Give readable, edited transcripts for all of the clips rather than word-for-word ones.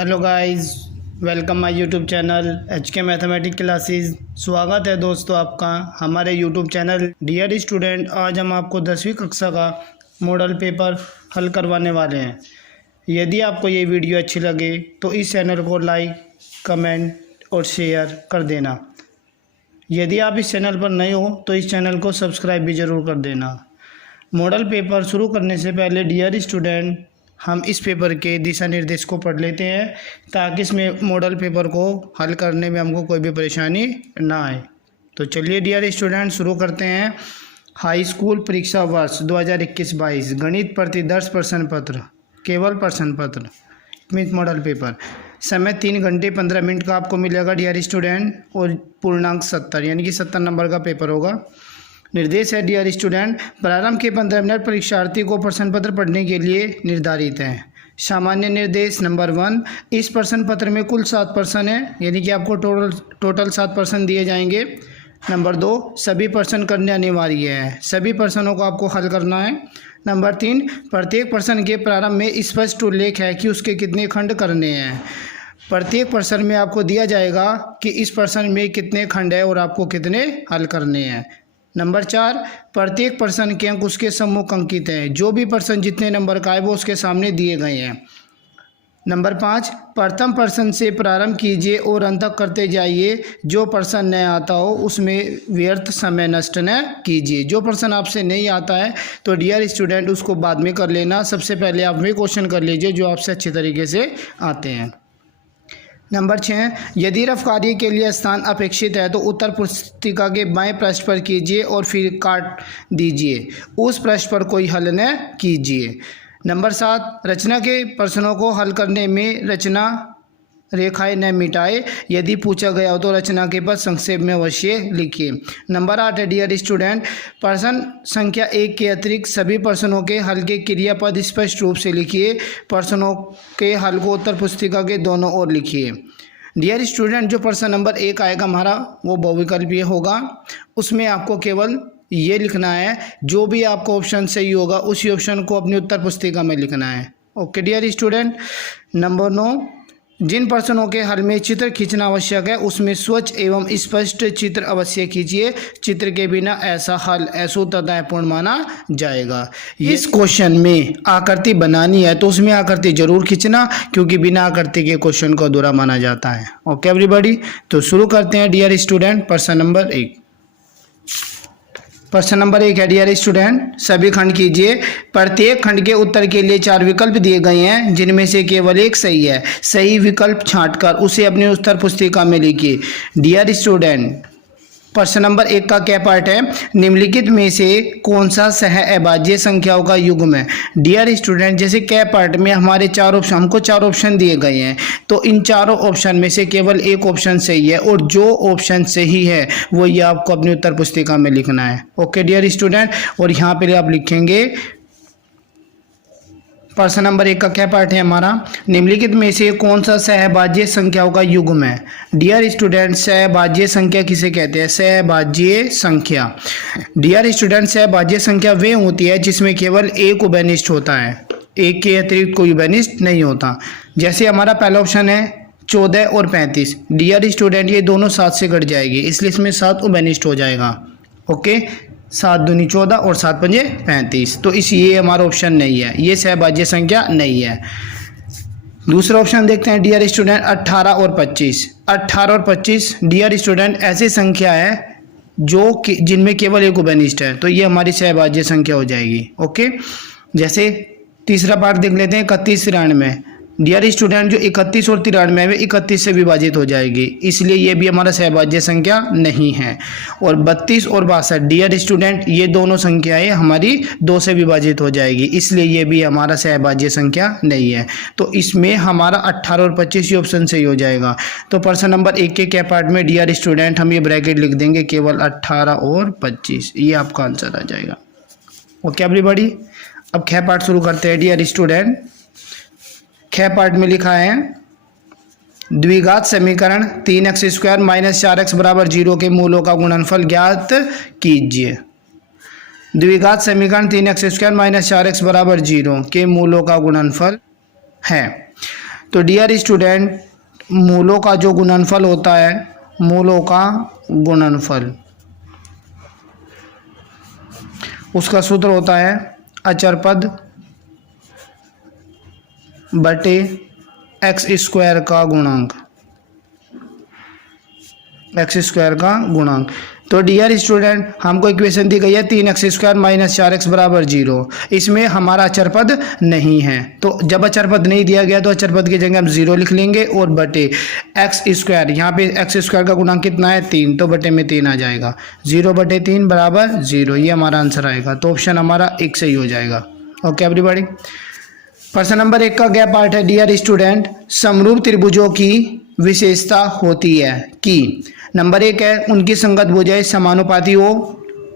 Hello guys, welcome my YouTube channel H के mathematics classes. स्वागत है दोस्तों आपका हमारे यूट्यूब चैनल। डियर स्टूडेंट, आज हम आपको 10वीं कक्षा का मॉडल पेपर हल करवाने वाले हैं। यदि आपको ये वीडियो अच्छी लगे तो इस चैनल को लाइक, कमेंट और शेयर कर देना। यदि आप इस चैनल पर नए हो तो इस चैनल को सब्सक्राइब भी ज़रूर कर देना। मॉडल पेपर शुरू करने से पहले डियर स्टूडेंट, हम इस पेपर के दिशा निर्देश को पढ़ लेते हैं ताकि इसमें मॉडल पेपर को हल करने में हमको कोई भी परेशानी ना आए। तो चलिए डियर स्टूडेंट, शुरू करते हैं। हाई स्कूल परीक्षा वर्ष 2021-22 गणित प्रतिदर्श प्रश्न पत्र, केवल प्रश्न पत्र मीन्स मॉडल पेपर। समय 3 घंटे 15 मिनट का आपको मिलेगा डियर स्टूडेंट, और पूर्णांक 70 यानी कि 70 नंबर का पेपर होगा। निर्देश है डियर स्टूडेंट, प्रारंभ के 15 मिनट परीक्षार्थी को प्रश्न पत्र पढ़ने के लिए निर्धारित हैं। सामान्य निर्देश नंबर 1, इस प्रश्न पत्र में कुल 7 प्रश्न हैं, यानी कि आपको टोटल 7 प्रश्न दिए जाएंगे। नंबर 2, सभी प्रश्न करने अनिवार्य है, सभी प्रश्नों को आपको हल करना है। नंबर 3, प्रत्येक प्रश्न के प्रारंभ में स्पष्ट उल्लेख है कि उसके कितने खंड करने हैं। प्रत्येक प्रश्न में आपको दिया जाएगा कि इस प्रश्न में कितने खंड है और आपको कितने हल करने हैं। नंबर 4, प्रत्येक प्रश्न के अंक उसके सम्मुख अंकित हैं, जो भी प्रश्न जितने नंबर का है वो उसके सामने दिए गए हैं। नंबर 5, प्रथम प्रश्न से प्रारंभ कीजिए और अंत तक करते जाइए। जो प्रश्न नहीं आता हो उसमें व्यर्थ समय नष्ट न कीजिए। जो प्रश्न आपसे नहीं आता है तो डियर स्टूडेंट उसको बाद में कर लेना, सबसे पहले आप वे क्वेश्चन कर लीजिए जो आपसे अच्छे तरीके से आते हैं। नंबर 6, यदि रफ कार्य के लिए स्थान अपेक्षित है तो उत्तर पुस्तिका के बाएं पृष्ठ पर कीजिए और फिर काट दीजिए, उस पृष्ठ पर कोई हल न कीजिए। नंबर 7, रचना के प्रश्नों को हल करने में रचना रेखाएं न मिटाए, यदि पूछा गया हो तो रचना के पद संक्षेप में अवश्य लिखिए। नंबर 8 है डियर स्टूडेंट, प्रश्न संख्या 1 के अतिरिक्त सभी प्रश्नों के हल के क्रियापद स्पष्ट रूप से लिखिए। प्रश्नों के हल को उत्तर पुस्तिका के दोनों ओर लिखिए। डियर स्टूडेंट, जो प्रश्न नंबर 1 आएगा हमारा वो बहुविकल्पीय होगा। उसमें आपको केवल ये लिखना है, जो भी आपको ऑप्शन सही होगा उसी ऑप्शन को अपनी उत्तर पुस्तिका में लिखना है। Okay dear student. नंबर 9, जिन प्रश्नों के हल में चित्र खींचना आवश्यक है उसमें स्वच्छ एवं स्पष्ट चित्र अवश्य खींचिए। चित्र के बिना ऐसा हल अशुद्ध तथा अपूर्ण माना जाएगा। इस क्वेश्चन में आकृति बनानी है तो उसमें आकृति जरूर खींचना, क्योंकि बिना आकृति के क्वेश्चन को अधूरा माना जाता है। ओके एवरीबॉडी, तो शुरू करते हैं डियर स्टूडेंट। प्रश्न नंबर 1। प्रश्न नंबर 1 है डियर स्टूडेंट, सभी खंड कीजिए। प्रत्येक खंड के उत्तर के लिए 4 विकल्प दिए गए हैं, जिनमें से केवल एक सही है। सही विकल्प छांटकर उसे अपनी उत्तर पुस्तिका में लिखिए। डियर स्टूडेंट, प्रश्न नंबर 1 का क्या पार्ट है, निम्नलिखित में से कौन सा सह अभाज्य संख्याओं का युग्म है। डियर स्टूडेंट, जैसे क्या पार्ट में हमारे हमको 4 ऑप्शन दिए गए हैं, तो इन चारों ऑप्शन में से केवल एक ऑप्शन सही है, और जो ऑप्शन सही है वो ये आपको अपनी उत्तर पुस्तिका में लिखना है। ओके डियर स्टूडेंट, और यहाँ पे आप लिखेंगे प्रश्न नंबर 1 का क्या पार्ट है हमारा, निम्नलिखित में से कौन सा सहभाज्य संख्याओं का युग्म है। डियर स्टूडेंट, सहभाज्य संख्या किसे कहते हैं, सहभाज्य संख्या। डियर स्टूडेंट, सहभाज्य संख्या वे होती है जिसमें केवल एक उभयनिष्ठ होता है, एक के अतिरिक्त कोई उभयनिष्ठ नहीं होता। जैसे हमारा पहला ऑप्शन है 14 और 35। डियर स्टूडेंट, ये दोनों 7 से घट जाएगी, इसलिए इसमें 7 उभयनिष्ठ हो जाएगा। ओके, 7 दूनी 14 और 7 पंजे 35, तो ये हमारा ऑप्शन नहीं है, ये सहभाज्य संख्या नहीं है। दूसरा ऑप्शन देखते हैं डियर स्टूडेंट, 18 और 25। 18 और 25 डियर स्टूडेंट ऐसी संख्या है जो जिनमें केवल एक उभयनिष्ठ है, तो ये हमारी सहभाज्य संख्या हो जाएगी। ओके, जैसे तीसरा पार्ट देख लेते हैं 31 93। डियर स्टूडेंट, जो 31 और 93 है 31 से विभाजित हो जाएगी, इसलिए ये भी हमारा सहभाज्य संख्या नहीं है। और 32 और 62 डियर स्टूडेंट, ये दोनों संख्याएं हमारी 2 से विभाजित हो जाएगी, इसलिए ये भी हमारा सहभाज्य संख्या नहीं है। तो इसमें हमारा 18 और 25 ऑप्शन सही हो जाएगा। तो प्रश्न नंबर 1 के क्या पार्ट में डियर स्टूडेंट हम ये ब्रैकेट लिख देंगे, केवल 18 और 25, ये आपका आंसर आ जाएगा। ओके एवरीबॉडी, अब ख पार्ट शुरू करते हैं डियर स्टूडेंट। ख पार्ट में लिखा है, द्विघात समीकरण 3x² - 4x = 0 के मूलों का गुणनफल ज्ञात कीजिए। द्विघात समीकरण 3x² - 4x = 0 के मूलों का गुणनफल है। तो डियर स्टूडेंट, मूलों का जो गुणनफल होता है, मूलों का गुणनफल, उसका सूत्र होता है अचर पद बटे एक्स स्क्वायर का गुणांक, एक्स स्क्वायर का गुणांक। तो डियर स्टूडेंट, हमको इक्वेशन दी गई है 3x स्क्वायर माइनस 4x बराबर 0। इसमें हमारा अचर पद नहीं है, तो जब अचर पद नहीं दिया गया तो अचर पद की जगह हम 0 लिख लेंगे और बटे एक्स स्क्वायर, यहाँ पे एक्स स्क्वायर का गुणांक कितना है 3, तो बटे में 3 आ जाएगा, 0 बटे 3 बराबर 0, ये हमारा आंसर आएगा। तो ऑप्शन हमारा 1 सही हो जाएगा। Okay everybody. प्रश्न नंबर 1 का गैप पार्ट है डियर स्टूडेंट, समरूप त्रिभुजों की विशेषता होती है कि नंबर 1 है उनकी संगत भुजाएं समानुपाती हो,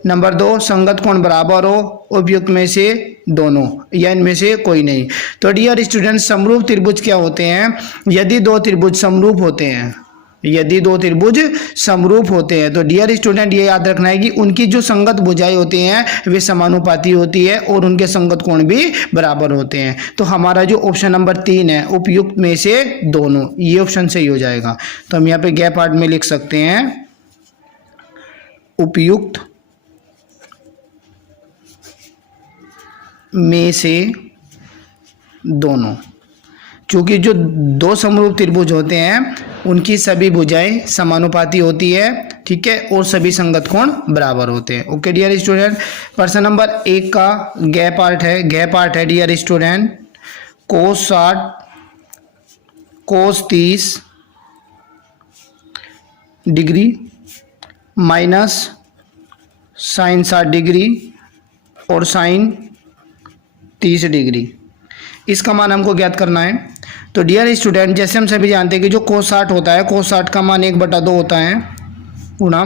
नंबर 2 संगत कोण बराबर हो, उपयुक्त में से दोनों या इनमें से कोई नहीं। तो डियर स्टूडेंट, समरूप त्रिभुज क्या होते हैं? यदि दो त्रिभुज समरूप होते हैं, यदि दो त्रिभुज समरूप होते हैं, तो डियर स्टूडेंट ये याद रखना है कि उनकी जो संगत भुजाएं होती हैं वे समानुपाती होती है और उनके संगत कोण भी बराबर होते हैं। तो हमारा जो ऑप्शन नंबर 3 है, उपयुक्त में से दोनों, ये ऑप्शन सही हो जाएगा। तो हम यहाँ पे गैप पार्ट में लिख सकते हैं उपयुक्त में से दोनों, क्योंकि जो दो समरूप त्रिभुज होते हैं उनकी सभी भुजाएं समानुपाती होती है, ठीक है, और सभी संगत कोण बराबर होते हैं। ओके डियर स्टूडेंट, प्रश्न नंबर 1 का गैप पार्ट है, गैप पार्ट है डियर स्टूडेंट, कोस 60 कोस 30 डिग्री माइनस साइन 60 डिग्री और साइन 30 डिग्री, इसका मान हमको ज्ञात करना है। तो डियर स्टूडेंट, जैसे हम सभी जानते हैं कि जो कोस 60 होता है, कोस 60 का मान 1/2 होता है गुणा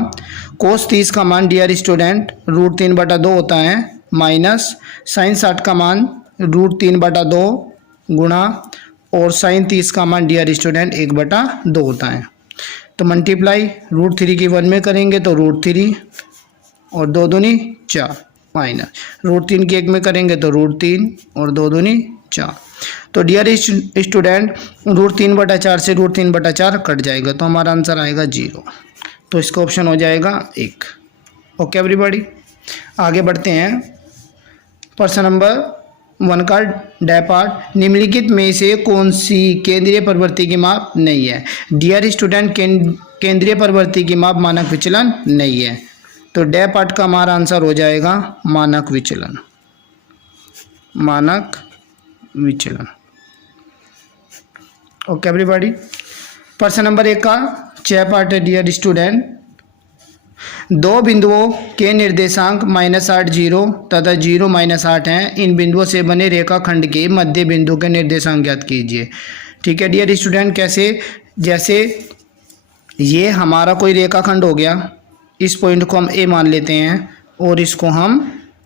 कोस 30 का मान डियर स्टूडेंट √3/2 होता है माइनस साइन 60 का मान √3/2 गुणा और साइन 30 का मान डियर स्टूडेंट 1/2 होता है। तो मल्टीप्लाई √3 की 1 में करेंगे तो √3 और 2 दूनी 4 माइनस √3 की 1 में करेंगे तो √3 और 2 दूनी 4। तो डियर स्टूडेंट, √3/4 से √3/4 कट जाएगा, तो हमारा आंसर आएगा 0। तो इसका ऑप्शन हो जाएगा 1। ओके एवरीबॉडी, आगे बढ़ते हैं। प्रश्न नंबर 1 का डैश पार्ट, निम्नलिखित में से कौन सी केंद्रीय प्रवृत्ति की माप नहीं है? डियर स्टूडेंट, केंद्रीय प्रवृत्ति की माप मानक विचलन नहीं है, तो डैश पार्ट का हमारा आंसर हो जाएगा मानक विचलन, मानक विचलन। ओके एवरीबॉडी, प्रश्न नंबर 1 का च पार्ट है डियर स्टूडेंट, दो बिंदुओं के निर्देशांक -8 0 तथा 0 -8 हैं, इन बिंदुओं से बने रेखाखंड के मध्य बिंदु के निर्देशांक ज्ञात कीजिए। ठीक है डियर स्टूडेंट, कैसे? जैसे ये हमारा कोई रेखाखंड हो गया, इस पॉइंट को हम ए मान लेते हैं और इसको हम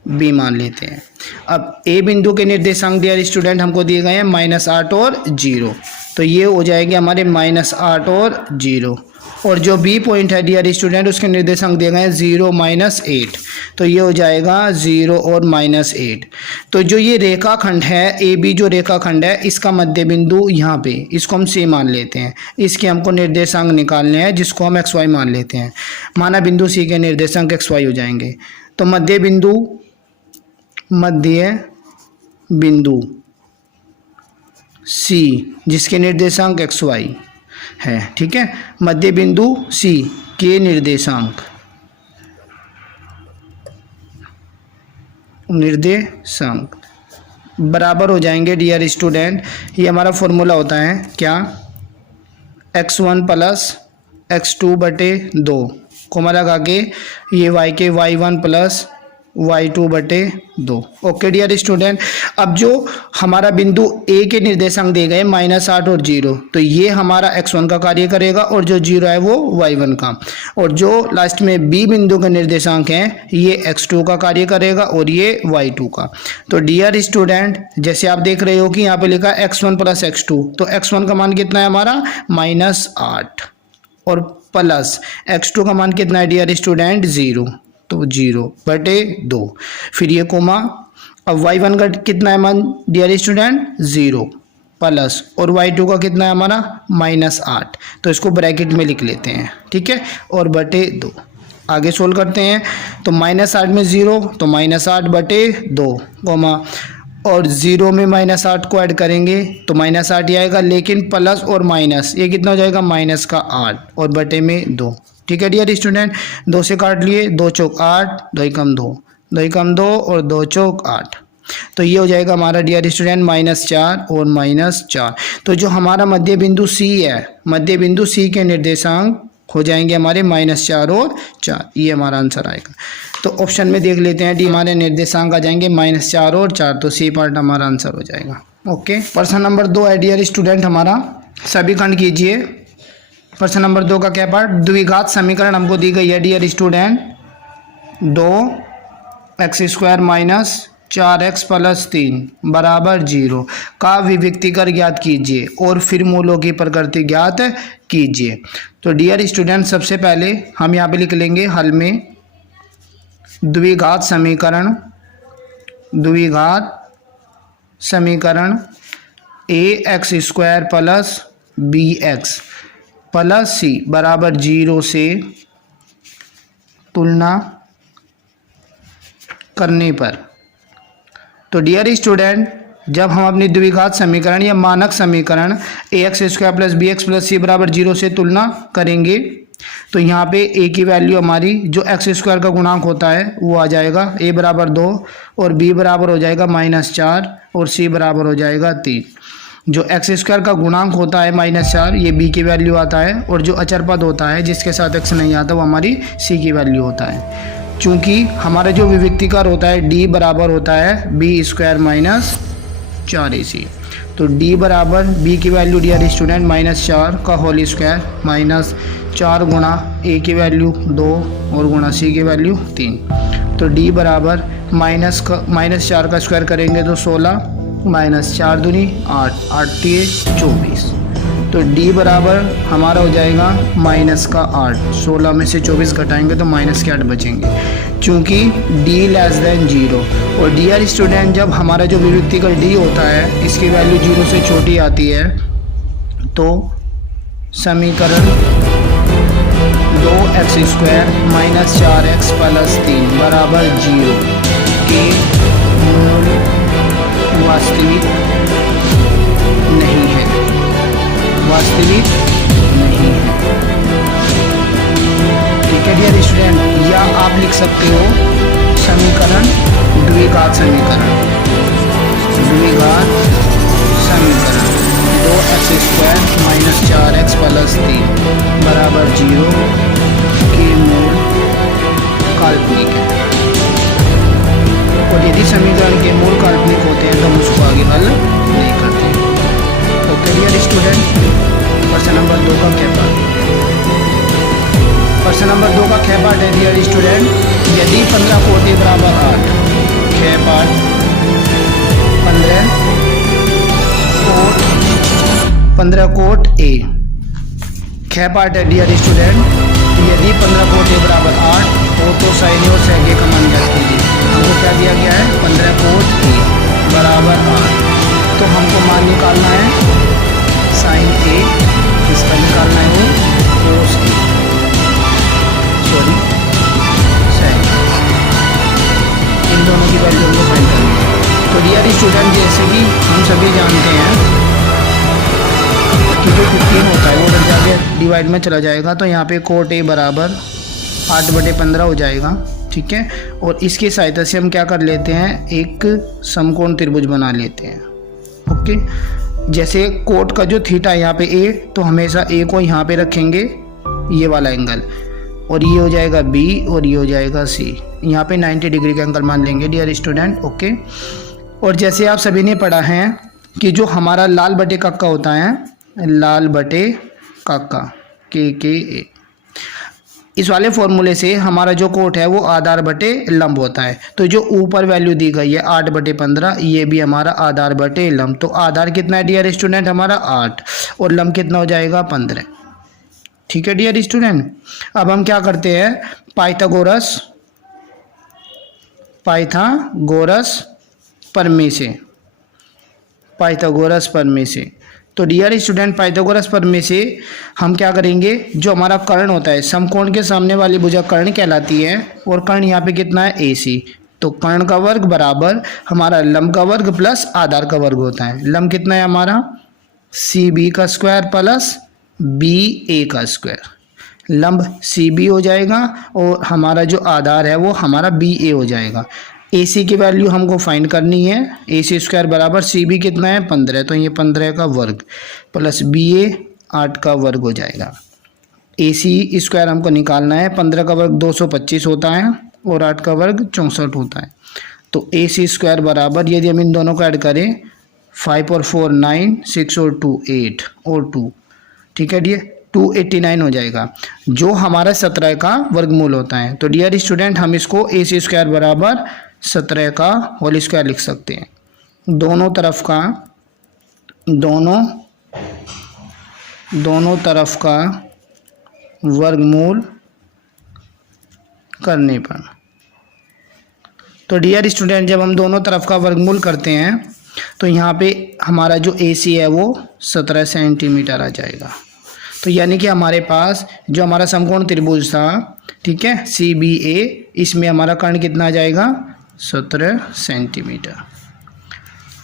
बी मान लेते हैं। अब ए बिंदु के निर्देशांक डियर स्टूडेंट हमको दिए गए हैं -8 और 0, तो ये हो जाएंगे हमारे -8 और 0, और जो बी पॉइंट है डियर स्टूडेंट उसके निर्देशांक दिए गए हैं 0 -8, तो ये हो जाएगा 0 और -8। तो जो ये रेखाखंड है ए बी, जो रेखाखंड है इसका मध्य बिंदु यहाँ पे, इसको हम सी मान लेते हैं, इसके हमको निर्देशांक निकालने हैं जिसको हम XY मान लेते हैं। माना बिंदु सी के निर्देशांक XY हो जाएंगे, तो मध्य बिंदु सी जिसके निर्देशांक XY है, ठीक है, मध्य बिंदु सी के निर्देशांक बराबर हो जाएंगे डियर स्टूडेंट, ये हमारा फॉर्मूला होता है क्या, x1 + x2/2 कोमा लगा के ये y के y1 + y2/2। Okay dear student, अब जो हमारा बिंदु ए के निर्देशांक दिए गए -8 और 0, तो ये हमारा x1 का कार्य करेगा और जो 0 है वो y1 का, और जो लास्ट में बी बिंदु के निर्देशांक हैं ये x2 का कार्य करेगा और ये y2 का। तो डियर स्टूडेंट, जैसे आप देख रहे हो कि यहाँ पे लिखा x1 + x2, तो x1 का मान कितना है हमारा -8 और प्लस x2 का मान कितना है डियर स्टूडेंट 0, तो 0/2, फिर ये कोमा, अब y1 का कितना है मान डियर स्टूडेंट 0 प्लस और y2 का कितना है हमारा -8, तो इसको ब्रैकेट में लिख लेते हैं, ठीक है, और बटे 2। आगे सोल्व करते हैं तो -8 में 0 तो -8 बटे 2 कोमा, और 0 में -8 को ऐड करेंगे तो -8 ही आएगा, लेकिन प्लस और माइनस ये कितना हो जाएगा -8 और बटे में 2। ठीक है डियर स्टूडेंट, 2 से काट लिए, 2 चौक 8, 2 कम 2, 2 कम 2 और 2 चौक 8, तो ये हो जाएगा हमारा डियर स्टूडेंट -4 और -4। तो जो हमारा मध्य बिंदु C है, मध्य बिंदु C के निर्देशांक हो जाएंगे हमारे -4 और 4, ये हमारा आंसर आएगा। तो ऑप्शन में देख लेते हैं डी, हमारे निर्देशांक आ जाएंगे -4 और 4, तो सी पार्ट हमारा आंसर हो जाएगा। ओके, प्रश्न नंबर 2 है डियर स्टूडेंट हमारा, सभी खंड कीजिए। प्रश्न नंबर 2 का क्या पार्ट, द्विघात समीकरण हमको दी गई है डियर स्टूडेंट, 2x² - 4x + 3 = 0 का विविक्तीकर ज्ञात कीजिए और फिर मूलों की प्रकृति ज्ञात कीजिए। तो डियर स्टूडेंट सबसे पहले हम यहाँ पे लिख लेंगे हल में द्विघात समीकरण ax² + bx + c = 0 से तुलना करने पर। तो डियर स्टूडेंट जब हम अपनी द्विघात समीकरण या मानक समीकरण ax² + bx + c = 0 से तुलना करेंगे तो यहाँ पे a की वैल्यू हमारी जो x² का गुणांक होता है वो आ जाएगा, a = 2 और b बराबर हो जाएगा -4 और c बराबर हो जाएगा 3। जो x² का गुणांक होता है -4 ये b की वैल्यू आता है, और जो अचर पद होता है जिसके साथ x नहीं आता वो हमारी c की वैल्यू होता है। चूँकि हमारा जो विविक्तिकार होता है d बराबर होता है b² - 4ac, तो d बराबर b की वैल्यू डियर स्टूडेंट -4 का होल स्क्वायर -4 गुणा a की वैल्यू 2 और गुणा c की वैल्यू 3, तो d बराबर -4 का स्क्वायर करेंगे तो 16 -4 दूनी 8, 8 3 24, तो d बराबर हमारा हो जाएगा -8, 16 में से 24 घटाएंगे तो -8 बचेंगे, चूँकि d < 0। और डियर स्टूडेंट जब हमारा जो विविक्तिकर d होता है इसकी वैल्यू 0 से छोटी आती है तो समीकरण 2x² - 4x + 3 = 0 के मूल वास्तविक नहीं है, वास्तविक नहीं है। ठीक है डियर स्टूडेंट, या आप लिख सकते हो समीकरण द्विघात समीकरण 2x² - 4x + 3 = 0 के मूल काल्पनिक है, और यदि समीकरण के मूल काल्पनिक होते हैं तो हम उसको आगे हल नहीं करते। ओके डियर स्टूडेंट, प्रश्न नंबर 2 का क्या पार्ट, प्रश्न नंबर 2 का क्या पार्ट है डियर स्टूडेंट, यदि 15 कोट a = 8, क्या पार्ट 15 कोट a, क्या पार्ट है डियर स्टूडेंट, यदि 15 कोट a = 8 हो तो साइन और सेक का मान ज्ञात कीजिए। हमको क्या दिया गया है 15 कोट a = 8, तो हमको मान निकालना है साइन a, किसका निकालना है वो कोस a, सॉरी साइन, इन दोनों की वैल्यू हमको फाइंड करनी है। तो डियर स्टूडेंट जैसे कि हम सभी जानते हैं कि जो 15 होता है वो उधर जाके डिवाइड में चला जाएगा, तो यहाँ पे कोट a बराबर 8/15 हो जाएगा। ठीक है, और इसकी सहायता से हम क्या कर लेते हैं, एक समकोण त्रिभुज बना लेते हैं। ओके, जैसे कोट का जो थीटा है यहाँ पे a, तो हमेशा a को यहाँ पे रखेंगे ये वाला एंगल, और ये हो जाएगा b और ये हो जाएगा c, यहाँ पे 90 डिग्री का एंगल मान लेंगे डियर स्टूडेंट। ओके, और जैसे आप सभी ने पढ़ा है कि जो हमारा लाल बटे काका होता है, लाल बटे काका KKA, इस वाले फॉर्मूले से हमारा जो कोट है वो आधार बटे लंब होता है। तो जो ऊपर वैल्यू दी गई है 8/15, ये भी हमारा आधार बटे लंब, तो आधार कितना है डियर स्टूडेंट हमारा 8 और लंब कितना हो जाएगा 15। ठीक है डियर स्टूडेंट, अब हम क्या करते हैं, पाइथागोरस प्रमेय से पाइथागोरस प्रमेय से। तो डियर स्टूडेंट, पाइथागोरस प्रमेय से हम क्या करेंगे, जो हमारा कर्ण होता है समकोण के सामने वाली भुजा कर्ण कहलाती है, और कर्ण यहाँ पे कितना है AC। तो कर्ण का वर्ग बराबर हमारा लंब का वर्ग प्लस आधार का वर्ग होता है। लंब कितना है हमारा CB का स्क्वायर प्लस BA का स्क्वायर। लंब CB हो जाएगा और हमारा जो आधार है वो हमारा BA हो जाएगा। AC की वैल्यू हमको फाइंड करनी है। AC स्क्वायर बराबर CB कितना है 15, तो ये 15 का वर्ग प्लस BA 8 का वर्ग हो जाएगा। AC स्क्वायर हमको निकालना है। 15 का वर्ग 225 होता है और 8 का वर्ग 64 होता है। तो AC स्क्वायर बराबर यदि हम इन दोनों को ऐड करें 5 और 4 9, 6 और 2 8 और 2, ठीक है डियर, 289 हो जाएगा, जो हमारा 17 का वर्गमूल होता है। तो डियर स्टूडेंट, हम इसको AC स्क्वायर बराबर 17 का होल स्क्वायर लिख सकते हैं। दोनों तरफ का वर्गमूल करने पर। तो डियर स्टूडेंट, जब हम दोनों तरफ का वर्गमूल करते हैं तो यहाँ पे हमारा जो AC है वो 17 सेंटीमीटर आ जाएगा। तो यानी कि हमारे पास जो हमारा समकोण त्रिभुज था, ठीक है, CBA, इसमें हमारा कर्ण कितना आ जाएगा 17 सेंटीमीटर।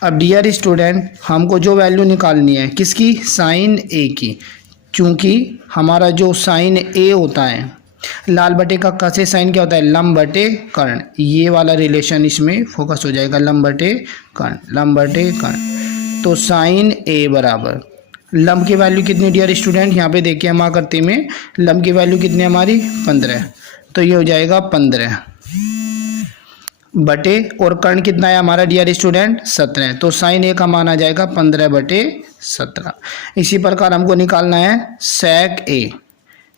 अब डियर स्टूडेंट, हमको जो वैल्यू निकालनी है किसकी, साइन A की, क्योंकि हमारा जो साइन A होता है लाल बटे कक्का से साइन क्या होता है लंब बटे कर्ण, ये वाला रिलेशन इसमें फोकस हो जाएगा, लंब बटे कर्ण। तो साइन A बराबर लंब की वैल्यू कितनी डियर स्टूडेंट, यहाँ पे देखिए हम आकृति में लंब की वैल्यू कितनी हमारी 15, तो ये हो जाएगा 15 बटे, और कर्ण कितना है हमारा डियर स्टूडेंट 17, तो साइन A का मान आ जाएगा 15 बटे 17। इसी प्रकार हमको निकालना है सेक A।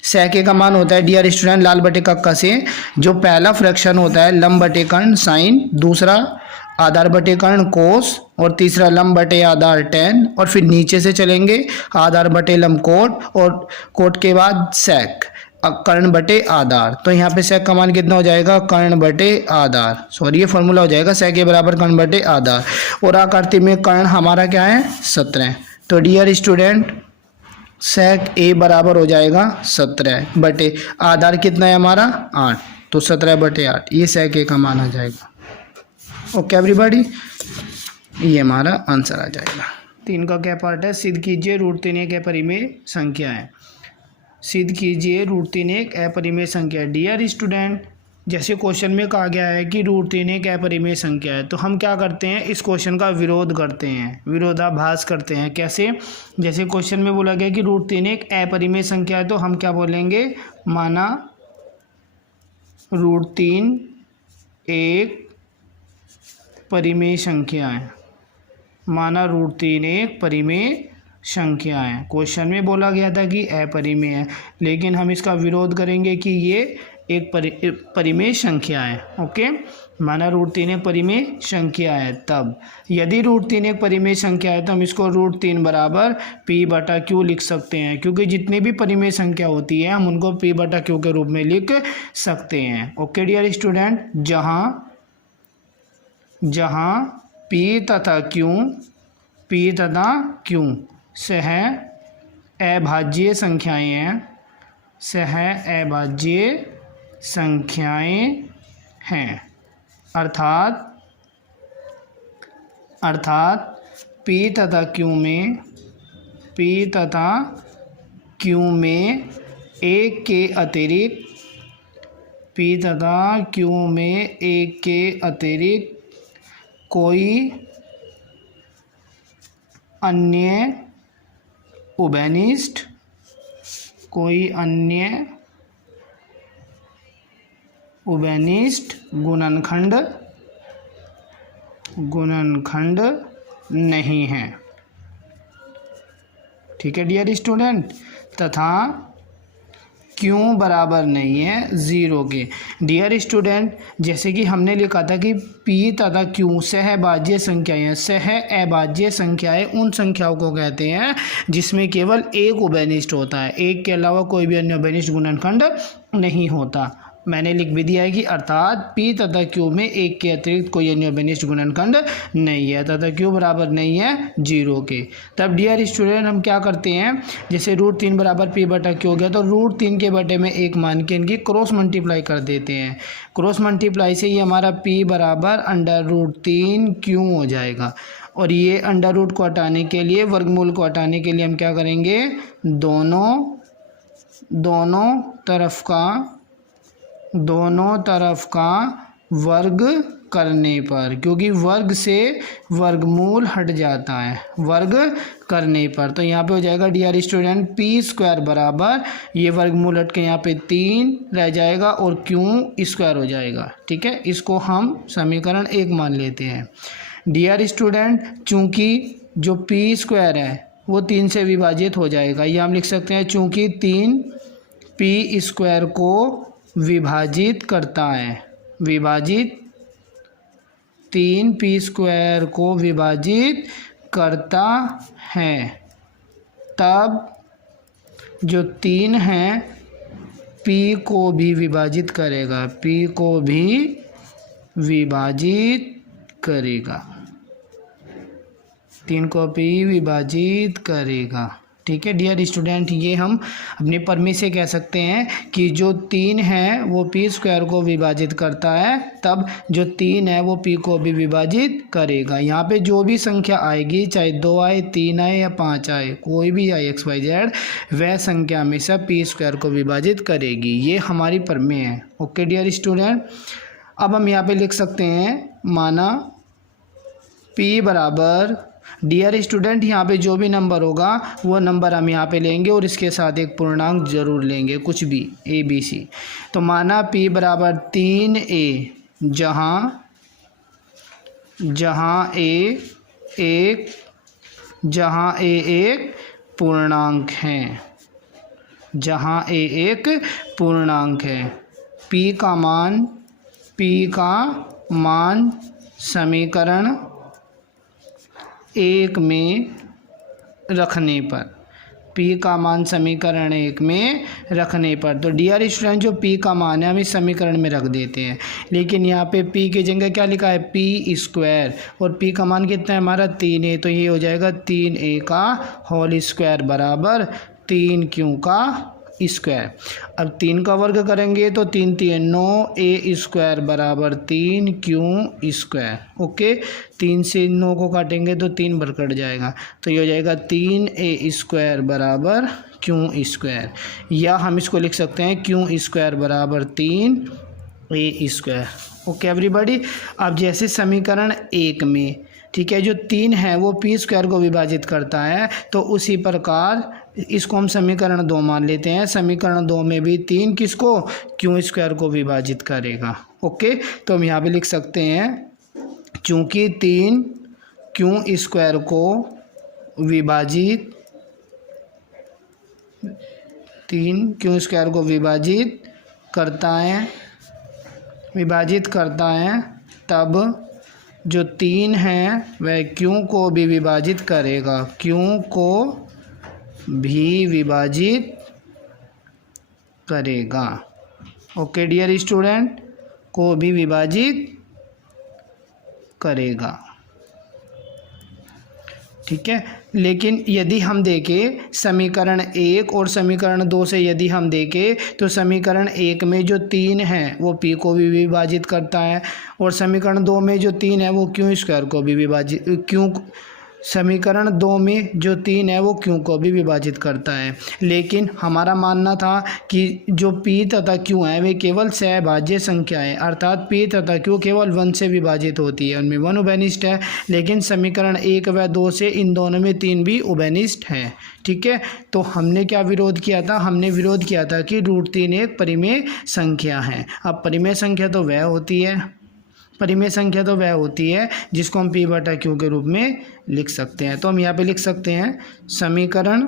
सेक A का मान होता है डियर स्टूडेंट लाल बटे कक्का से जो पहला फ्रैक्शन होता है लंब बटे कर्ण साइन, दूसरा आधार बटे कर्ण कोस, और तीसरा लंब बटे आधार टेन, और फिर नीचे से चलेंगे आधार बटे लंब कोट, और कोट के बाद सेक कर्ण बटे आधार। तो यहाँ पे सेक का मान कितना हो जाएगा कर्ण बटे आधार, सॉरी ये फॉर्मूला हो जाएगा सेक A बराबर कर्ण बटे आधार, और आकृति में कर्ण हमारा क्या है 17। तो डियर स्टूडेंट, सेक A बराबर हो जाएगा 17 बटे आधार कितना है हमारा 8, तो 17 बटे 8, ये सेक A का मान आ जाएगा। ओके एवरीबॉडी, ये हमारा आंसर आ जाएगा। 3 का क्या पार्ट है, सिद्ध कीजिए √3 एक अपरिमेय संख्या है। सिद्ध कीजिए √3 एक अपरिमेय संख्या है। डियर स्टूडेंट, जैसे क्वेश्चन में कहा गया है कि √3 एक अपरिमेय संख्या है, तो हम क्या करते हैं, इस क्वेश्चन का विरोध करते हैं, विरोधाभास करते हैं। कैसे, जैसे क्वेश्चन में बोला गया कि √3 एक अपरिमेय संख्या है, तो हम क्या बोलेंगे, माना √3 एक परिमेय संख्या है, माना √3 एक परिमेय संख्या है। क्वेश्चन में बोला गया था कि अपरिमेय है, लेकिन हम इसका विरोध करेंगे कि ये एक परिमेय संख्या है। ओके, माना √3 एक परिमेय संख्या है। तब यदि √3 एक परिमेय संख्या है तो हम इसको √3 बराबर P/Q लिख सकते हैं, क्योंकि जितनी भी परिमेय संख्या होती है हम उनको P/Q के रूप में लिख सकते हैं। ओके डियर स्टूडेंट, जहाँ P तथा Q सह अभाज्य संख्याएं हैं, सह अभाज्य संख्याएं हैं, अर्थात P तथा Q में एक के अतिरिक्त कोई अन्य उभयनिष्ठ गुणनखंड नहीं है। ठीक है डियर स्टूडेंट, तथा क्यों बराबर नहीं है 0 के। डियर स्टूडेंट, जैसे कि हमने लिखा था कि P तथा Q सहअभाज्य संख्याएं हैं। सहअभाज्य संख्याएं उन संख्याओं को कहते हैं जिसमें केवल एक उभयनिष्ठ होता है, एक के अलावा कोई भी अन्य उभयनिष्ठ गुणनखंड नहीं होता। मैंने लिख भी दिया है कि अर्थात P तथा Q में एक के अतिरिक्त कोई अन्य बेनिष्ठ गुणनखंड नहीं है तथा Q बराबर नहीं है 0 के। तब डियर स्टूडेंट हम क्या करते हैं, जैसे √3 बराबर P बटा Q हो गया तो √3 के बटे में 1 मान के इनकी क्रॉस मल्टीप्लाई कर देते हैं। क्रॉस मल्टीप्लाई से ये हमारा P बराबर √3 Q हो जाएगा। और ये अंडर रूट को हटाने के लिए, वर्गमूल को हटाने के लिए हम क्या करेंगे, दोनों तरफ का वर्ग करने पर, क्योंकि वर्ग से वर्गमूल हट जाता है वर्ग करने पर। तो यहाँ पे हो जाएगा डियर स्टूडेंट P² बराबर, ये वर्गमूल हट के यहाँ पे 3 रह जाएगा और Q² हो जाएगा। ठीक है, इसको हम समीकरण 1 मान लेते हैं। डियर स्टूडेंट चूँकि जो P² है वो 3 से विभाजित हो जाएगा, ये हम लिख सकते हैं चूँकि 3 P² को विभाजित करता है, 3 P² को विभाजित करता है, तब जो 3 है P को भी विभाजित करेगा, P को भी विभाजित करेगा, 3 को P विभाजित करेगा। ठीक है डियर स्टूडेंट, ये हम अपने परमी से कह सकते हैं कि जो 3 है वो P² को विभाजित करता है, तब जो 3 है वो P को भी विभाजित करेगा। यहाँ पे जो भी संख्या आएगी, चाहे 2 आए, 3 आए या 5 आए, कोई भी आए XYZ, वह संख्या हमेशा P² को विभाजित करेगी। ये हमारी परमी है। ओके डियर स्टूडेंट, अब हम यहाँ पे लिख सकते हैं, माना P बराबर, डियर स्टूडेंट यहाँ पे जो भी नंबर होगा वो नंबर हम यहाँ पे लेंगे और इसके साथ एक पूर्णांक जरूर लेंगे, कुछ भी ABC। तो माना P बराबर 3A, जहाँ A एक पूर्णांक है, P का मान समीकरण 1 में रखने पर, P का मान समीकरण 1 में रखने पर, तो डियर स्टूडेंट जो P का मान है हम इस समीकरण में रख देते हैं। लेकिन यहाँ पे P की जगह क्या लिखा है, P² और P का मान कितना है हमारा 3A, तो ये हो जाएगा 3A का होल स्क्वायर बराबर 3Q का स्क्वायर। अब 3 का वर्ग करेंगे तो 3 3 9A² बराबर 3Q²। ओके, 3 से 9 को काटेंगे तो 3 बार कट जाएगा, तो ये हो जाएगा 3A² बराबर Q², या हम इसको लिख सकते हैं Q² बराबर 3A²। ओके एवरीबॉडी, अब जैसे समीकरण 1 में, ठीक है, जो 3 है वो P² को विभाजित करता है, तो उसी प्रकार इसको हम समीकरण 2 मान लेते हैं। समीकरण 2 में भी 3 किसको, Q² को विभाजित करेगा। ओके, तो हम यहाँ पे लिख सकते हैं चूँकि 3 Q² को विभाजित करता है, तब जो 3 है वह Q को भी विभाजित करेगा, ओके डियर स्टूडेंट, को भी विभाजित करेगा। ठीक है, लेकिन यदि हम देखें समीकरण 1 और समीकरण 2 से यदि हम देखें तो समीकरण 1 में जो 3 है वो P को भी विभाजित करता है और समीकरण 2 में जो 3 है वो Q² को भी समीकरण 2 में जो 3 है वो Q को भी विभाजित करता है। लेकिन हमारा मानना था कि जो P तथा Q है वे केवल सहभाज्य संख्या है, अर्थात P तथा Q केवल 1 से विभाजित होती है, उनमें 1 उभयनिष्ठ है। लेकिन समीकरण 1 व 2 से इन दोनों में 3 भी उभयनिष्ठ है। ठीक है, तो हमने क्या विरोध किया था, हमने विरोध किया था कि √3 एक परिमेय संख्या है। अब परिमेय संख्या तो वह होती है जिसको हम P बटा Q के रूप में लिख सकते हैं। तो हम यहाँ पे लिख सकते हैं समीकरण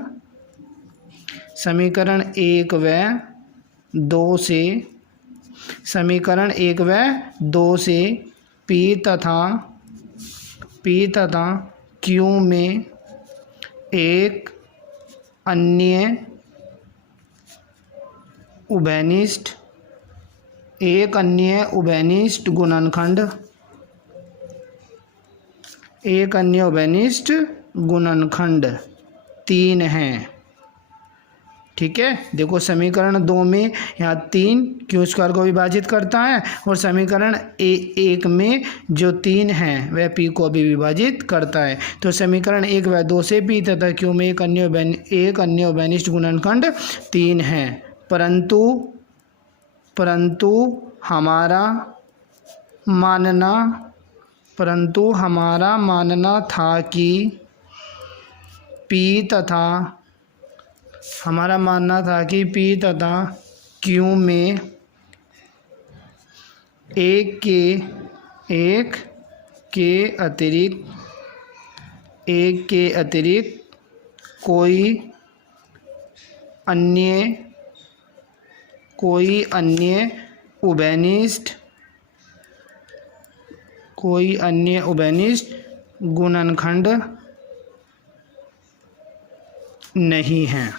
1 व 2 से P तथा Q में एक अन्य उभयनिष्ठ एक अन्य उभयनिष्ठ गुणनखंड, एक अन्य उभयनिष्ठ गुणनखंड 3 हैं। ठीक है, देखो समीकरण 2 में यहाँ 3 क्यू स्क्वायर को विभाजित करता है और समीकरण 1 में जो 3 हैं वह पी को भी विभाजित करता है। तो समीकरण 1 व 2 से पी तथा क्यू में एक अन्य उभयनिष्ठ गुणनखंड 3 हैं। परंतु हमारा मानना था कि पी तथा क्यू में एक के अतिरिक्त कोई अन्य उभयनिष्ठ गुणनखंड नहीं है,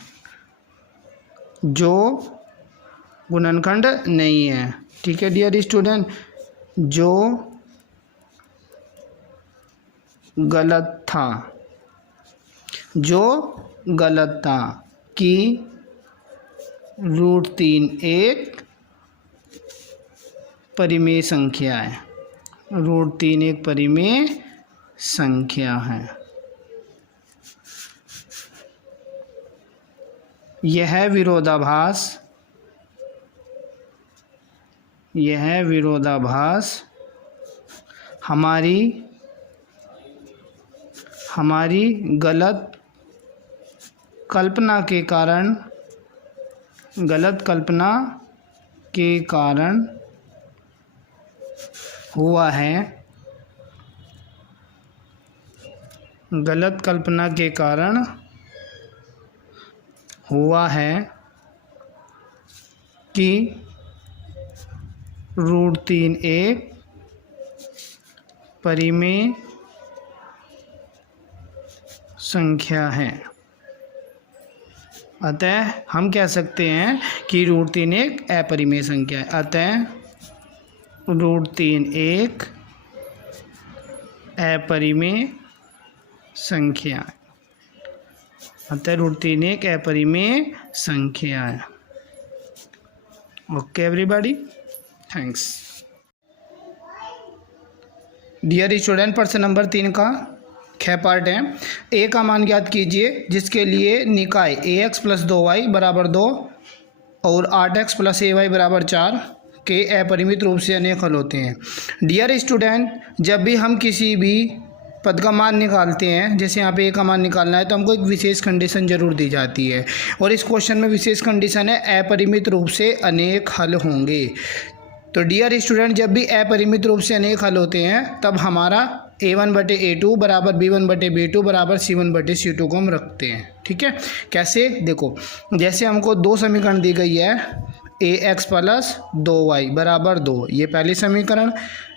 जो गुणनखंड नहीं है। ठीक है डियर स्टूडेंट, जो गलत था कि √3 एक परिमेय संख्या है, √3 एक परिमेय संख्या है। यह विरोधाभास हमारी गलत कल्पना के कारण हुआ है। गलत कल्पना के कारण हुआ है कि √3 एक परिमेय संख्या है। अतः हम कह सकते हैं कि √3 एक अपरिमेय संख्या है। अतः √3 एक अपरिमेय संख्या है। √3 एक अपरिमेय संख्या है। Okay everybody, thanks. Dear student, प्रश्न नंबर 3 का ख पार्ट है। ए का मान ज्ञात कीजिए जिसके लिए निकाय ax + 2y = 2 और 8x + ay = 4 के अपरिमित रूप से अनेक हल होते हैं। डियर स्टूडेंट, जब भी हम किसी भी पद का मान निकालते हैं, जैसे यहाँ पे ए का मान निकालना है, तो हमको एक विशेष कंडीशन जरूर दी जाती है और इस क्वेश्चन में विशेष कंडीशन है अपरिमित रूप से अनेक हल होंगे। तो डियर स्टूडेंट, जब भी अपरिमित रूप से अनेक हल होते हैं तब हमारा a1/a2 = b1/b2 = c1/c2 को हम रखते हैं। ठीक है, कैसे देखो, जैसे हमको 2 समीकरण दी गई है, ax + 2y = 2, ये पहली समीकरण,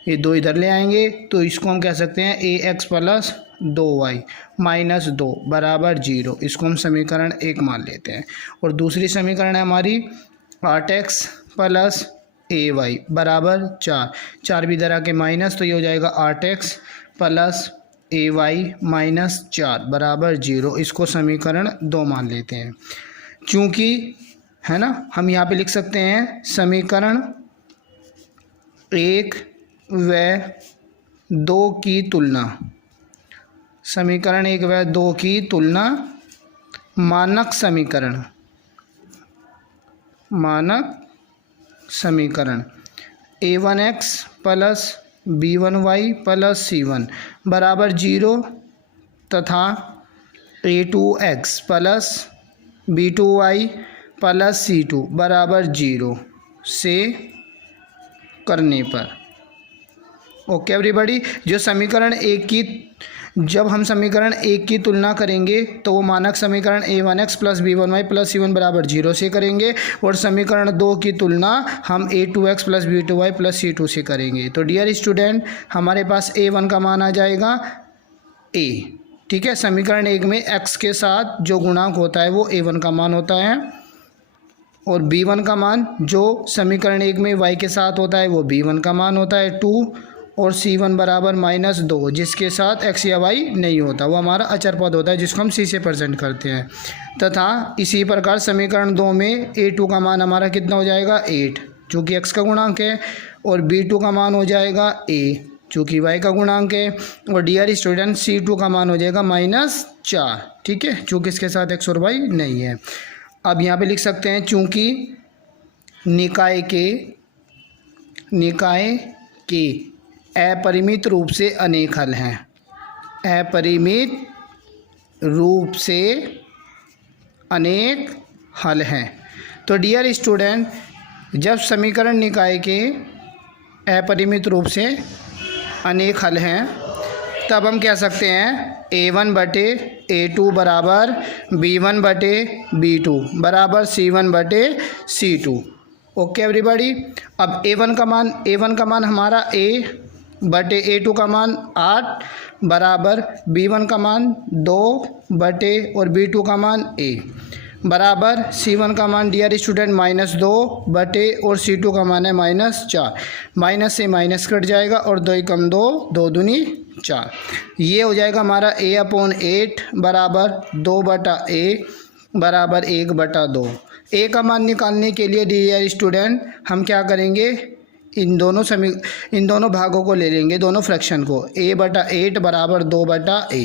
ये 2 इधर ले आएंगे तो इसको हम कह सकते हैं ax + 2y - 2 = 0, इसको हम समीकरण 1 मान लेते हैं। और दूसरी समीकरण है हमारी 8x + ay = 4, 4 भी इधर आके माइनस, तो ये हो जाएगा 8x + ay - 4 = 0, इसको समीकरण 2 मान लेते हैं। चूँकि है ना, हम यहाँ पे लिख सकते हैं समीकरण 1 व 2 की तुलना, समीकरण 1 व 2 की तुलना मानक समीकरण a1x + b1y + c1 = 0 तथा a2x + b2y + c2 = 0 से करने पर। ओके एवरीबॉडी, जो समीकरण 1 की, जब हम समीकरण 1 की तुलना करेंगे तो वो मानक समीकरण a1x + b1y + c1 = 0 से करेंगे और समीकरण 2 की तुलना हम a2x + b2y + c2 से करेंगे। तो डियर स्टूडेंट, हमारे पास a1 का मान आ जाएगा a। ठीक है, समीकरण 1 में x के साथ जो गुणांक होता है वो a1 का मान होता है। और b1 का मान जो समीकरण 1 में y के साथ होता है वो b1 का मान होता है 2, और c1 बराबर -2 जिसके साथ x या y नहीं होता, वो हमारा अचर पद होता है जिसको हम c से प्रेजेंट करते हैं। तथा इसी प्रकार समीकरण 2 में a2 का मान हमारा कितना हो जाएगा 8 जो कि x का गुणांक है, और b2 का मान हो जाएगा a जो कि y का गुणांक है, और डियर स्टूडेंट c2 का मान हो जाएगा -4, ठीक है, जो कि इसके साथ x और y नहीं है। अब यहाँ पे लिख सकते हैं चूँकि निकाय के अपरिमित रूप से अनेक हल हैं, अपरिमित रूप से अनेक हल हैं। तो डियर स्टूडेंट जब समीकरण निकाय के अपरिमित रूप से अनेक हल हैं तब हम कह सकते हैं a1 बटे a2 बराबर b1 बटे b2 बराबर c1 बटे c2। Okay everybody. अब a1 का मान हमारा a बटे a2 का मान 8 बराबर b1 का मान 2 बटे और b2 का मान a बराबर c1 का मान डियर स्टूडेंट -2 बटे और c2 का मान है -4। माइनस से माइनस कट जाएगा और 2 कम 2, 2 दूनी 4। ये हो जाएगा हमारा a/8 बराबर 2 बटा a बराबर 1 बटा 2। a का मान निकालने के लिए डियर स्टूडेंट हम क्या करेंगे, इन दोनों भागों को ले लेंगे, दोनों फ्रैक्शन को, a/8 बराबर 2 बटा a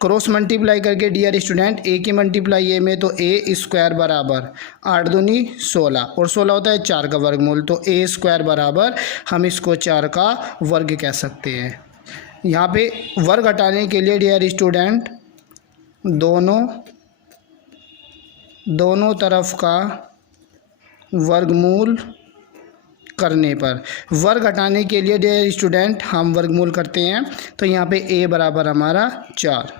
क्रॉस मल्टीप्लाई करके डियर स्टूडेंट a की मल्टीप्लाई a में तो a स्क्वायर बराबर 8 दूनी 16 और 16 होता है 4 का वर्गमूल, तो a स्क्वायर बराबर हम इसको 4 का वर्ग कह सकते हैं। यहाँ पे वर्ग हटाने के लिए डियर स्टूडेंट दोनों तरफ का वर्गमूल करने पर, वर्ग हटाने के लिए डियर स्टूडेंट हम वर्गमूल करते हैं, तो यहाँ पे a बराबर हमारा 4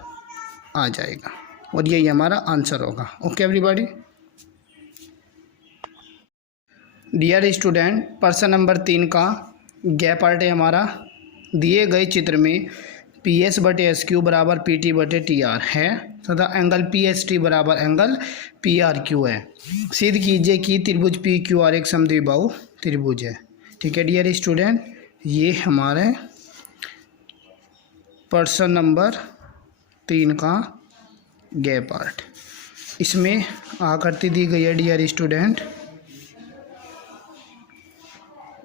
आ जाएगा और यही हमारा आंसर होगा। Okay everybody. डियर स्टूडेंट प्रश्न नंबर 3 का गैप पार्ट है हमारा। दिए गए चित्र में PS बटे SQ बराबर PT बटे TR है तथा एंगल PST बराबर एंगल PRQ है। सिद्ध कीजिए कि त्रिभुज PQR एक समद्विबाहु त्रिभुज है। ठीक है डियर स्टूडेंट, ये हमारे प्रश्न नंबर 3 का गैप पार्ट। इसमें आकृति दी गई है डियर स्टूडेंट,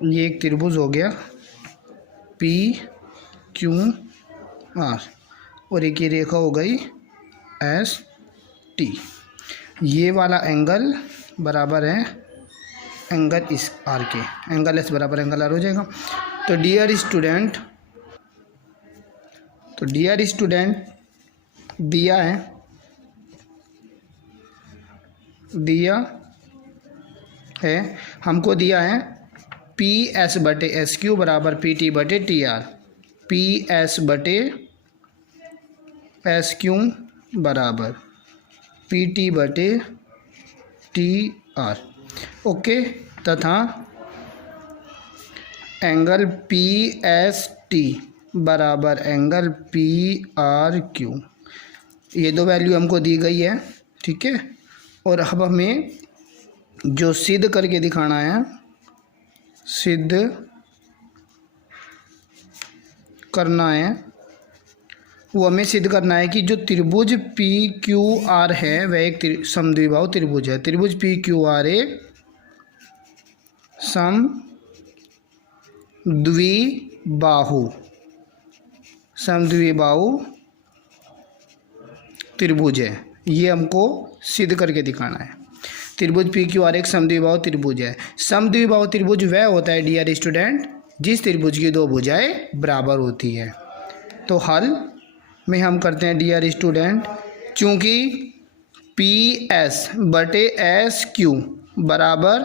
ये एक त्रिभुज हो गया PQR और एक ये रेखा हो गई ST। ये वाला एंगल बराबर है एंगल इस R के, एंगल S बराबर एंगल R हो जाएगा। तो डियर स्टूडेंट हमको दिया है PS बटे SQ बराबर PT बटे TR, PS बटे SQ बराबर PT बटे TR। ओके, तथा एंगल PST बराबर एंगल PRQ। ये दो वैल्यू हमको दी गई है। ठीक है, और अब हमें जो सिद्ध करके दिखाना है, सिद्ध करना है, वो हमें सिद्ध करना है कि जो त्रिभुज PQR है वह एक समद्विबाहु त्रिभुज है। त्रिभुज PQR एक समद्विबाहु त्रिभुज है। ये हमको सिद्ध करके दिखाना है। त्रिभुज PQR एक समद्विबाहु त्रिभुज है। समद्विबाहु त्रिभुज वह होता है डियर स्टूडेंट जिस त्रिभुज की दो भुजाएं बराबर होती है। तो हल में हम करते हैं डियर स्टूडेंट, चूँकि PS बटे SQ बराबर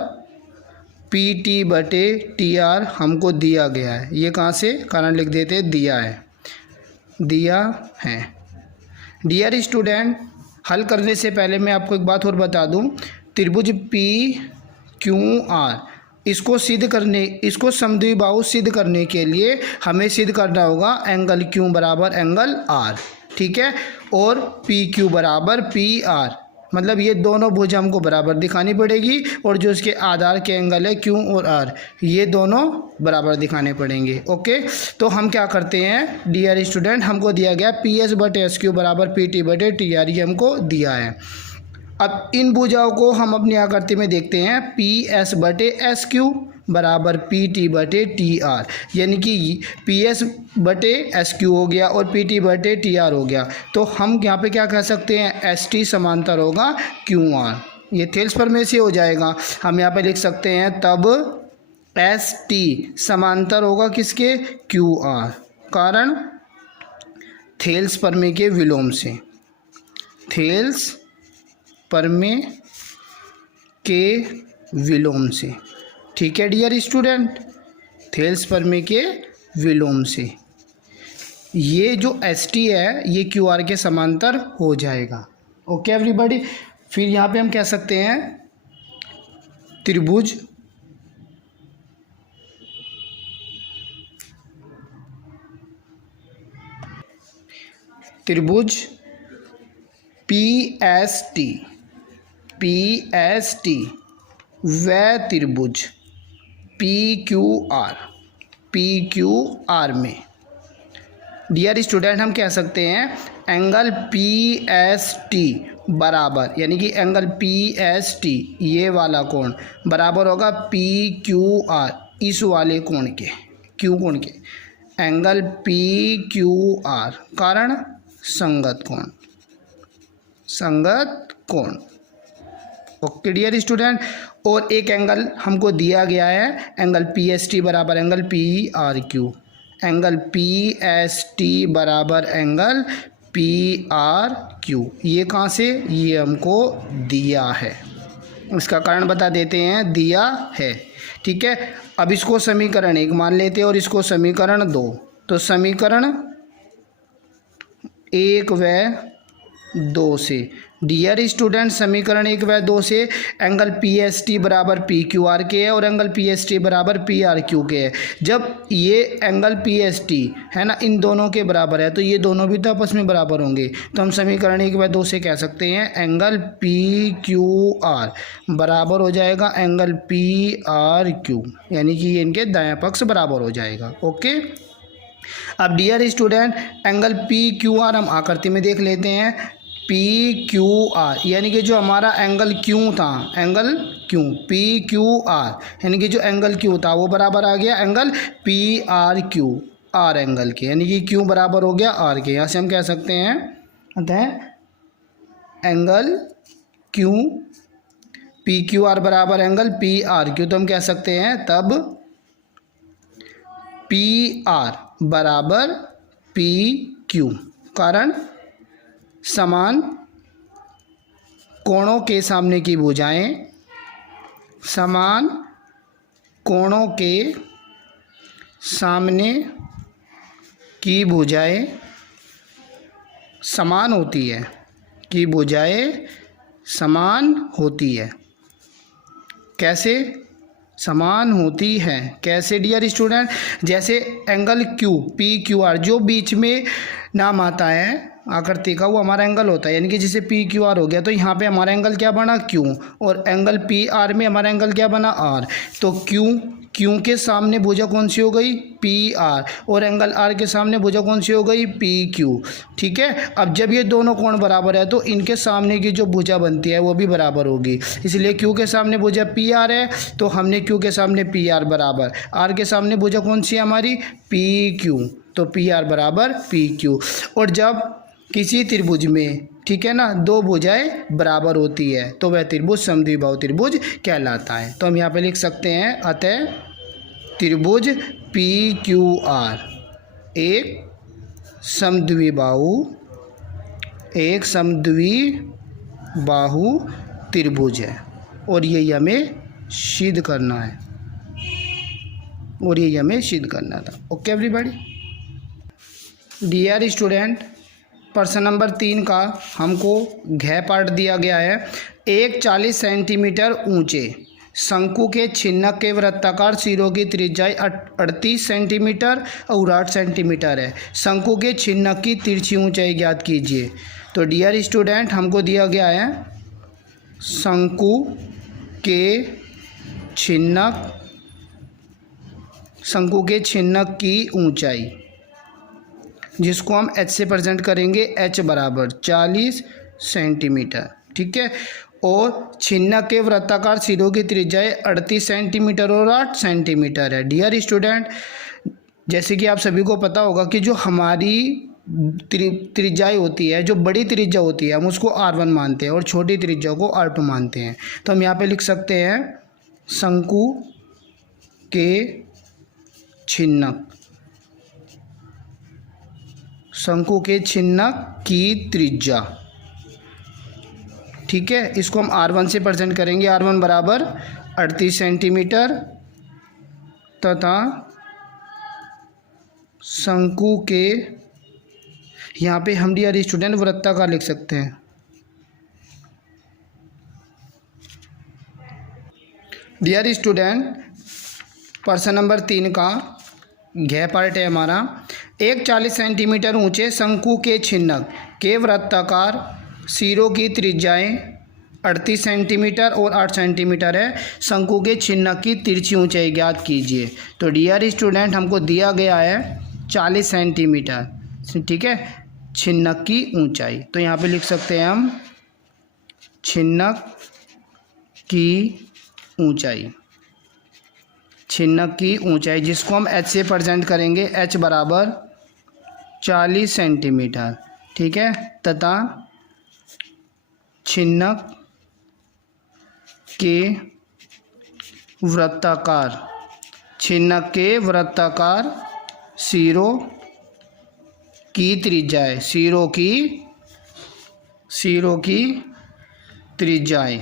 PT बटे TR हमको दिया गया है। ये कहाँ से कारण लिख देते हैं, दिया है। डियर स्टूडेंट, हल करने से पहले मैं आपको एक बात और बता दूं, त्रिभुज PQR इसको समद्विबाहु सिद्ध करने के लिए हमें सिद्ध करना होगा एंगल Q बराबर एंगल R। ठीक है, और PQ बराबर PR मतलब ये दोनों भुजा हमको बराबर दिखानी पड़ेगी और जो इसके आधार के एंगल है क्यू और आर ये दोनों बराबर दिखाने पड़ेंगे। ओके, तो हम क्या करते हैं डियर स्टूडेंट, हमको दिया गया पी एस बटे एस क्यू बराबर पी टी बटे टी आर, ये हमको दिया है। अब इन भुजाओं को हम अपनी आकृति में देखते हैं, पी एस बटे एस क्यू बराबर पी टी बटे टी आर, यानी कि पी एस बटे एस क्यू हो गया और पी टी बटे टी आर हो गया। तो हम यहाँ पे क्या कह सकते हैं, एस टी समांतर होगा क्यू आर, ये थेल्स प्रमेय से हो जाएगा। हम यहाँ पे लिख सकते हैं तब एस टी समांतर होगा किसके, क्यू आर, कारण थेल्स प्रमेय के विलोम से, थेल्स प्रमेय के विलोम से। ठीक है डियर स्टूडेंट, थेल्स प्रमेय के विलोम से ये जो एस टी है ये क्यू आर के समांतर हो जाएगा। ओके एवरीबॉडी, फिर यहाँ पे हम कह सकते हैं त्रिभुज पी एस टी व त्रिभुज पी क्यू आर में डियर स्टूडेंट हम कह सकते हैं एंगल पी एस टी बराबर, यानी कि एंगल पी एस टी ये वाला कोण बराबर होगा पी क्यू आर इस वाले कोण के, क्यू कोण के, एंगल पी क्यू आर, कारण संगत कोण। ओके डियर स्टूडेंट, और एक एंगल हमको दिया गया है एंगल पी एस टी बराबर angle P R Q, angle P S T बराबर एंगल पी आर क्यू, ये कहाँ से, ये हमको दिया है, इसका कारण बता देते हैं, दिया है। ठीक है, अब इसको समीकरण 1 मान लेते हैं और इसको समीकरण 2, तो समीकरण 1 व 2 से डियर स्टूडेंट, समीकरण 1 व 2 से एंगल पी एस टी बराबर पी क्यू आर के है और एंगल पी एस टी बराबर पी आर क्यू के है। जब ये एंगल पी एस टी है ना इन दोनों के बराबर है तो ये दोनों भी तो आपस में बराबर होंगे, तो हम समीकरण 1 व 2 से कह सकते हैं एंगल पी क्यू आर बराबर हो जाएगा एंगल पी आर क्यू, यानी कि ये इनके दायां पक्ष बराबर हो जाएगा। ओके, अब dear student angle P Q R हम आकृति में देख लेते हैं, पी क्यू आर यानी कि जो हमारा एंगल क्यू था, angle Q P Q are यानी कि जो एंगल क्यू था वो बराबर आ गया angle P R Q, R angle के, यानी कि क्यू बराबर हो गया आर के। यहाँ से हम कह सकते हैं अतः angle Q P Q are बराबर एंगल पी आर क्यू, तो हम कह सकते हैं तब पी आर बराबर पी क्यू, कारण समान कोणों के सामने की भुजाएं, समान कोणों के सामने की भुजाएं समान होती है, की भुजाएं समान होती है। कैसे समान होती है, कैसे डियर स्टूडेंट, जैसे angle Q P Q are जो बीच में नाम आता है आकृति का वो हमारा एंगल होता है, यानी कि जैसे पी क्यू आर हो गया तो यहाँ पे हमारा एंगल क्या बना क्यू, और एंगल पी आर में हमारा एंगल क्या बना आर, तो क्यू के सामने भुजा कौन सी हो गई पी आर, और एंगल आर के सामने भुजा कौन सी हो गई पी क्यू। ठीक है, अब जब ये दोनों कोण बराबर है तो इनके सामने की जो भुजा बनती है वो भी बराबर होगी, इसलिए क्यू के सामने भुजा पी आर है तो हमने क्यू के सामने पी आर बराबर, आर के सामने भुजा कौन सी है हमारी पी क्यू, तो पी आर बराबर पी क्यू। और जब किसी त्रिभुज में ठीक है ना दो भुजाएं बराबर होती है तो वह त्रिभुज समद्विबाहु त्रिभुज कहलाता है। तो हम यहाँ पे लिख सकते हैं अतः त्रिभुज पी क्यू आर एक समद्विबाहु त्रिभुज है, और यही हमें सिद्ध करना है, और यही हमें सिद्ध करना था। ओके एवरीबॉडी, डियर स्टूडेंट प्रश्न नंबर 3 का हमको घ पार्ट दिया गया है। एक 40 सेंटीमीटर ऊंचे शंकु के छिन्नक के वृत्ताकार सिरों की त्रिज्याई 38 सेंटीमीटर और 8 सेंटीमीटर है। शंकु के छिन्नक की तिरछी ऊंचाई ज्ञात कीजिए। तो डियर स्टूडेंट हमको दिया गया है शंकु के छिन्नक, शंकु के छिन्नक की ऊंचाई, जिसको हम h से प्रेजेंट करेंगे, h बराबर 40 सेंटीमीटर। ठीक है। और छिन्नक के वृत्ताकार सिरों की त्रिज्याएं 38 सेंटीमीटर और 8 सेंटीमीटर है। डियर स्टूडेंट, जैसे कि आप सभी को पता होगा कि जो हमारी त्रिज्याएं होती है, जो बड़ी त्रिज्या होती है हम उसको R1 मानते हैं और छोटी त्रिज्या को R2 मानते हैं। तो हम यहाँ पे लिख सकते हैं शंकु के छिन्नक, शंकु के छिन्नक की त्रिज्या। ठीक है, इसको हम R1 से प्रेजेंट करेंगे। R1 बराबर 38 सेंटीमीटर तथा शंकु के, यहाँ पे हम डियर स्टूडेंट वृत्ताकार लिख सकते हैं। डियर स्टूडेंट, प्रश्न नंबर 3 का घ पार्ट है हमारा। एक 40 सेंटीमीटर ऊंचे शंकु के छिन्नक के वृत्ताकार सिरों की त्रिज्याएं 38 सेंटीमीटर और 8 सेंटीमीटर है। शंकु के छिन्नक की तिरछी ऊंचाई ज्ञात कीजिए। तो डियर स्टूडेंट, हमको दिया गया है 40 सेंटीमीटर। ठीक है, छिन्नक की ऊंचाई। तो यहाँ पे लिख सकते हैं हम छिन्नक की ऊंचाई, छिन्नक की ऊंचाई, जिसको हम h से प्रेजेंट करेंगे। h बराबर 40 सेंटीमीटर। ठीक है, तथा छिन्नक के वृत्ताकार, छिन्नक के वृत्ताकार सिरों की त्रिज्याएं, सिरों की त्रिज्याएं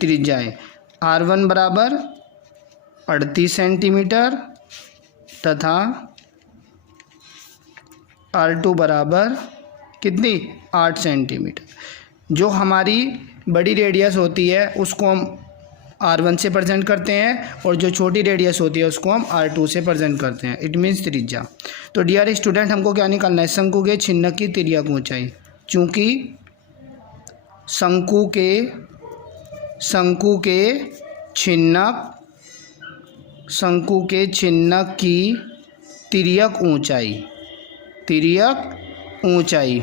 त्रिज्याएं R1 बराबर 38 सेंटीमीटर तथा R2 बराबर कितनी, 8 सेंटीमीटर। जो हमारी बड़ी रेडियस होती है उसको हम R1 से प्रेजेंट करते हैं और जो छोटी रेडियस होती है उसको हम R2 से प्रेजेंट करते हैं। इट मीन्स त्रिज्या। तो डियर स्टूडेंट, हमको क्या निकालना है, शंकु के छिन्नक की तिर्यक ऊंचाई। चूँकि शंकु के छिन्नक की तिर्यक ऊंचाई,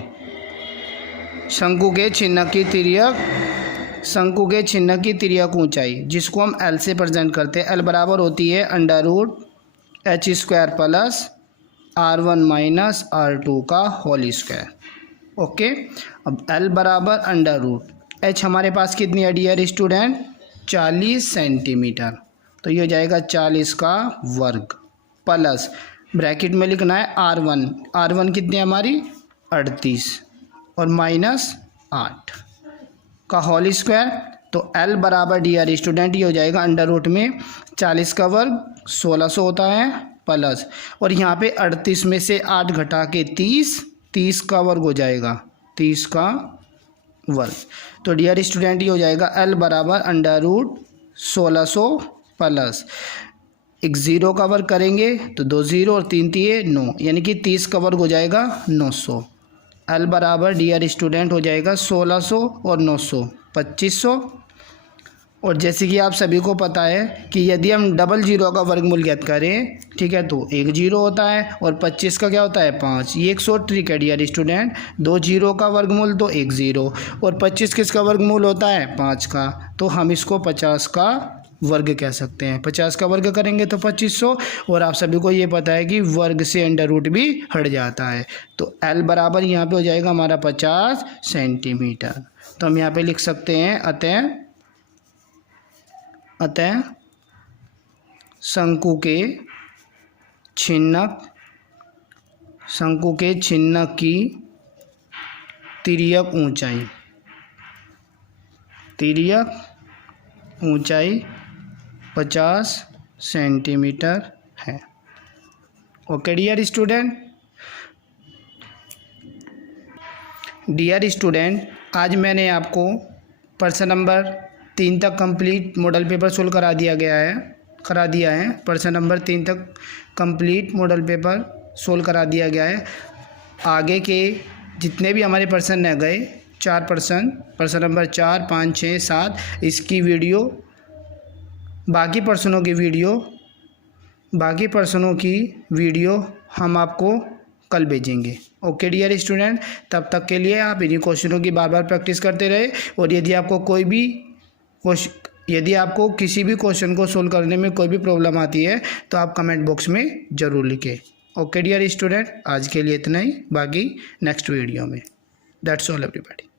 शंकु के छिन्नक की तिर्यक ऊंचाई, जिसको हम L से प्रेजेंट करते हैं। L बराबर होती है √h² plus R1 minus R2 का होल स्क्वायर। ओके, अब L बराबर √h हमारे पास कितनी है डियर स्टूडेंट, 40 सेंटीमीटर। तो ये हो जाएगा 40 का वर्ग प्लस ब्रैकेट में लिखना है R1 कितनी है हमारी, 38 और माइनस 8 का होल स्क्वायर। तो L बराबर डियर स्टूडेंट ये हो जाएगा √ में 40 का वर्ग 1600 होता है प्लस, और यहाँ पे 38 में से 8 घटा के 30 का वर्ग हो जाएगा, 30 का वर्ग। तो डियर स्टूडेंट ये हो जाएगा L बराबर √1600 प्लस एक 0 का वर्ग करेंगे तो 2 0 और 3 3 9, यानी कि 30 का वर्ग हो जाएगा 900। L बराबर डियर स्टूडेंट हो जाएगा 1600 और 900 2500। और जैसे कि आप सभी को पता है कि यदि हम डबल 0 का वर्गमूल ज्ञात करें, ठीक है, तो 1 0 होता है और 25 का क्या होता है 5। ये एक शॉर्ट ट्रिक है डियर स्टूडेंट, 2 0 का वर्गमूल तो 1 0 और 25 किसका वर्गमूल होता है 5 का, तो हम इसको 50 का वर्ग कह सकते हैं। 50 का वर्ग करेंगे तो 2500, और आप सभी को ये पता है कि वर्ग से √ भी हट जाता है। तो L बराबर यहाँ पे हो जाएगा हमारा 50 सेंटीमीटर। तो हम यहाँ पे लिख सकते हैं अतः शंकु के छिन्नक की तिर्यक ऊंचाई 50 सेंटीमीटर है। ओके डियर स्टूडेंट, आज मैंने आपको प्रश्न नंबर 3 तक कंप्लीट मॉडल पेपर सोल्व करा दिया है। प्रश्न नंबर 3 तक कंप्लीट मॉडल पेपर सोल्व करा दिया गया है। आगे के जितने भी हमारे पर्सन रह गए 4 पर्सन नंबर 4, 5, 6, 7, इसकी वीडियो बाकी पर्सनों की वीडियो हम आपको कल भेजेंगे। ओके डियर स्टूडेंट, तब तक के लिए आप इन्हीं क्वेश्चनों की बार बार प्रैक्टिस करते रहे। और यदि आपको किसी भी क्वेश्चन को सोल्व करने में कोई भी प्रॉब्लम आती है तो आप कमेंट बॉक्स में ज़रूर लिखें। ओके डियर स्टूडेंट, आज के लिए इतना ही, बाकी नेक्स्ट वीडियो में। That's all everybody.